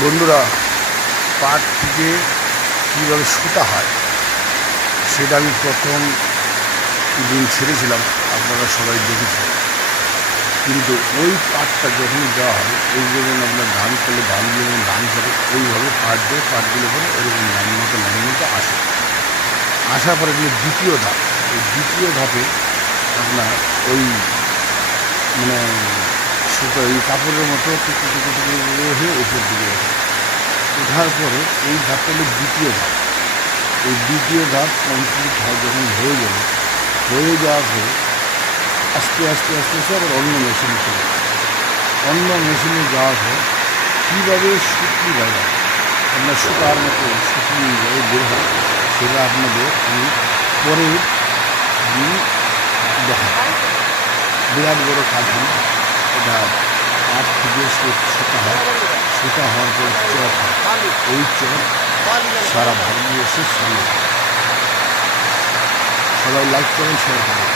বন্ধুরা, পাট থেকে কীভাবে সুতা হয় সেটা আমি প্রথম দিন ছেড়েছিলাম, আপনারা সবাই দেখেছেন। কিন্তু ওই পাটটা যখন দেওয়া হয়, ওই যেমন আপনার ধান করলে ধান যেমন ধান করে ওইভাবে পাট দিয়ে পাট দিলে পরে এরকম লাইন মতো আসার পরে কিন্তু দ্বিতীয় ধাপ, ওই দ্বিতীয় ধাপে আপনার ওই মানে সুতা ওই কাপড়ের মতো টুকরো টুকরো টুকরো হয়ে উপর দিকে ওঠার পরে এই ধাপটা হলো দ্বিতীয় ধাপ। এই দ্বিতীয় ধাপ কমপ্লিট হয় যখন হয়ে যাওয়ার পরে আস্তে আস্তে আস্তে আস্তে আবার অন্য মেশিনে চলে যায়। অন্য মেশিনে যাওয়ার পর কীভাবে শুকনি বাইরে আপনার সুতার মতো শুকনি বের হয় সেটা আপনাদের আমি পরের দিন দেখাবো। বিরাট বড় কারখানা, এটা পাট থেকে সুতা হয়, সুতা হওয়ার পর চট হয়, ওই চট সারা ভারতবর্ষে ছড়িয়ে। সবাই লাইক করেন, শেয়ার করেন।